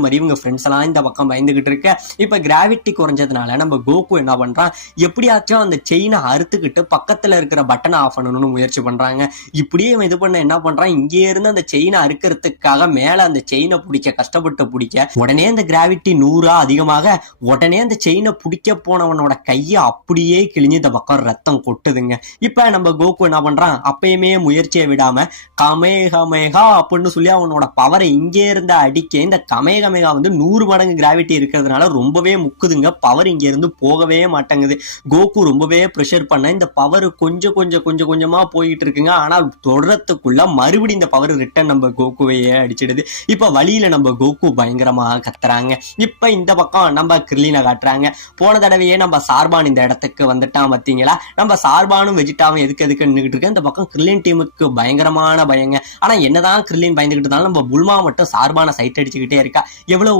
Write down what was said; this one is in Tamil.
மாதிரி இவங்க ஃப்ரெண்ட்ஸ் எல்லாம் இந்த பக்கம் பயந்துகிட்டு இருக்க. இப்ப கிராவிட்டி குறைஞ்சதுனால நம்ம கோகு என்ன பண்றான், எப்படியாச்சும் அந்த செயினை அறுத்துக்கிட்டு பக்கத்துல இருக்கிற பட்டனை ஆஃப் பண்ணணும்னு முயற்சி பண்றாங்க. இப்படியே இவன் இது பண்ண என்ன பண்றான், இங்கே இருந்து அந்த செயினை அறுக்கிறதுக்காக மேல அந்த செயினை பிடிக்க கஷ்டப்பட்டு உடனே அந்த கிராவிட்டி 100 அதிகமாக உடனே அந்த செயினை பிடிக்க போனவனோட கையை அப்படியே கிழிஞ்சு இந்த பக்கம் ரத்தம் கொட்டுதுங்க. இப்ப நம்ம கோகு என்ன பண்றான், அப்பயுமே முயற்சியை விடாம கமேகமேகா அப்படின்னு சொல்லி அவனோட பவரை இங்கே இருந்த அடிக்க இந்த கமேகமேகா வந்து 100 மடங்கு கிராவிட்டி இருக்கிறதுனால ரொம்பவே முக்குதுங்க. பவர் இங்க இருந்து போகவே மாட்டேங்குது. கோகு ரொம்பவே ப்ரெஷர் பண்ண இந்த பவர் கொஞ்சம் கொஞ்சமா போயிட்டு இருக்குங்க. ஆனால் தொடரத்துக்குள்ள மறுபடியும் இந்த பவர் ரிட்டர்ன் நம்ம கோகுவையே அடிச்சிடுது. இப்ப வழியில நம்ம கோகு பயங்கரமா கத்துறாங்க. இப்ப இந்த பக்கம் நம்ம கிர்லினை காட்டுறாங்க. போன தடவையே நம்ம சார்பான் இந்த இடத்துக்கு வந்துட்டான் பாத்தீங்களா. நம்ம சார்பானும் வெஜிட்டாவும் எதுக்கு நின்றுட்டு இருக்கு. இந்த பக்கம் கிர்லின் டீமுக்கு பயங்கரமான பயங்க. ஆனா என்னதான் கிர்லின் பயந்துகிட்டு இருந்தாலும் நம்ம புல்மா மட்டும் சார்பான சைட் அடிச்சுக்கிட்டே இருக்கா. எவ்வளவு